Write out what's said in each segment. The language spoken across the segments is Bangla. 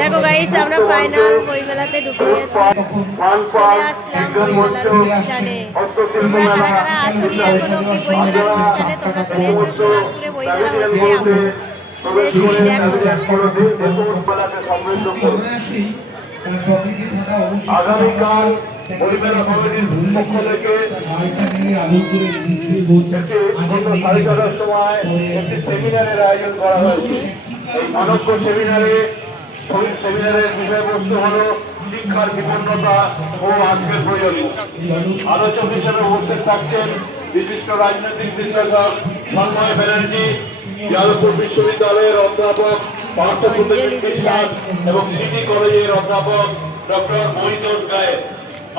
দেখো গাইস, আমরা ফাইনাল বইমেলাতে ঢুকে গেছি। চলে আসলাম বইমেলার অনুষ্ঠানে। তোমরা কারা কারা আসনি এখনো কি বইমেলার অনুষ্ঠানে, তোমরা চলে এসো। সোনারপুরে বইমেলা হচ্ছে, আমরা চলে এসেছি। আগামীকাল বইমেলা কমিটির পক্ষ থেকে 4:30 সময় একটি সেমিনারের আয়োজন করা হয়েছে। এই অনক্য সেমিনারের বিষয়বস্তু হল শিক্ষার বিপন্নতা ও আজকের প্রয়োজনীয়। আলোচক হিসেবে উপস্থিত থাকছেন বিশিষ্ট রাজনৈতিক বিশ্লেষক সন্ময় ব্যানার্জি, যাদবপুর বিশ্ববিদ্যালয়ের অধ্যাপক পার্থপ্রতিম বিশ্বাস এবং সিটি কলেজের অধ্যাপক ডক্টর মহিতোষ গায়েন।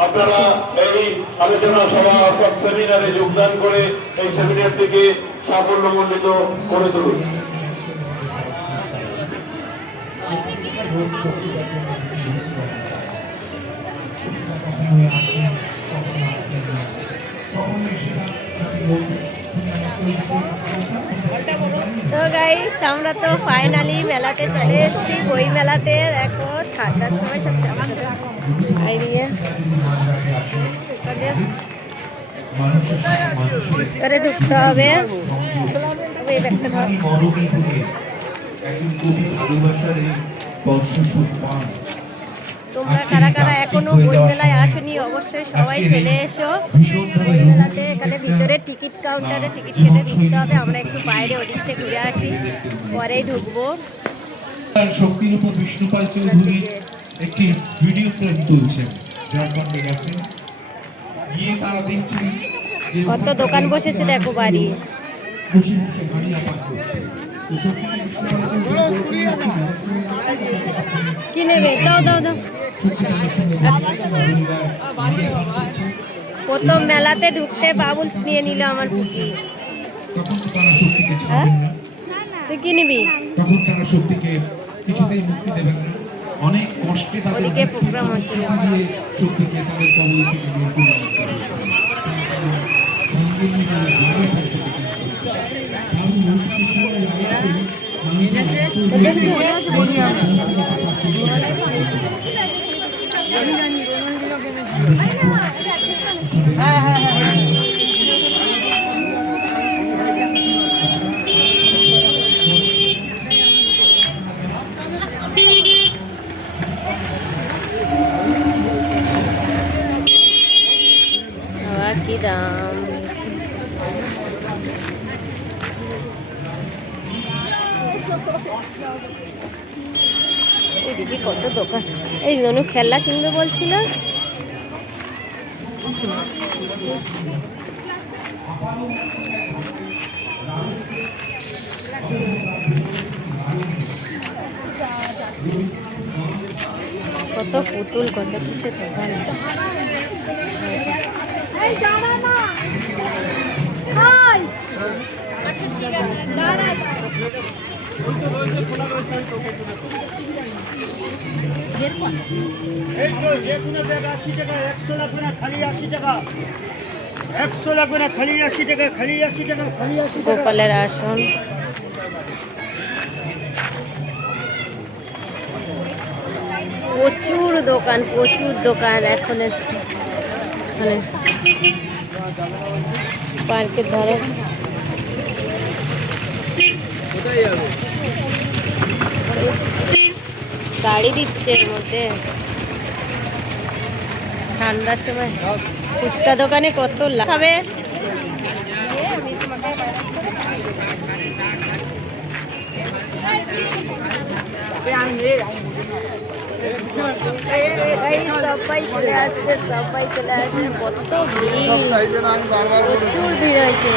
আপনারা এই আলোচনা সভা অর্থাৎ সেমিনারে যোগদান করে এই সেমিনারটিকে সাফল্যমণ্ডিত করে তুলুন। তো গাইস, আমরা তো ফাইনালি মেলাতে চলে এসেছি। বই মেলাতে দেখো 8টার সময় সব ভিতরে ঢুকতে হবে। তোমরা কারা কারা এখনো বইমেলায় আসনি অবশ্যই সবাই চলে এসো বইমেলাতে। এখানে ভিতরে টিকিট কাউন্টারে টিকিট কেটে ঢুকতে হবে। আমরা একটু বাইরে ওদিক থেকে ঘুরে আসি, পরেই ঢুকবো। শক্তির উপর বিষ্ণুপাল চৌধুরী একটি ভিডিও ফ্রেম তুলছেন, ঝাড়খণ্ডে গেছেন, গিয়ে তারা দেখছেন কত দোকান বসেছে দেখো বাড়ি। বসে বসে গাড়ি আপাত করছে। কি নেবে? দাও দাও দাও। প্রথম মেলাতে ঢুকতে বাবুলস নিয়ে নিল আমার পুষি। তুই কি নিবি? তখন তারা শক্তিকে কিছুতেই মুক্তি দেবেন না। অনেক কষ্টে ওদিকে প্রোগ্রাম হচ্ছিল। শক্তিকে তাদের কবল থেকে নিয়ে চলে আসতে হবে। কি দাম? এদিকে কত দোকান। এই ননু খেলনা কিনবে বলছিল। কত পুতুল, কত কিসের দোকান। আচ্ছা ঠিক আছে, গোপালের আসন। প্রচুর দোকান, প্রচুর দোকান। এখন মানে পার্কের ধারে গাড়ি দিচ্ছে এর মধ্যে। ঠান্ডার সময় ফুচকা দোকানে কত লাভ হবে। সবাই চলে আসছে, সবাই চলে আসছে। কত ভিড়, প্রচুর ভিড় হয়েছে।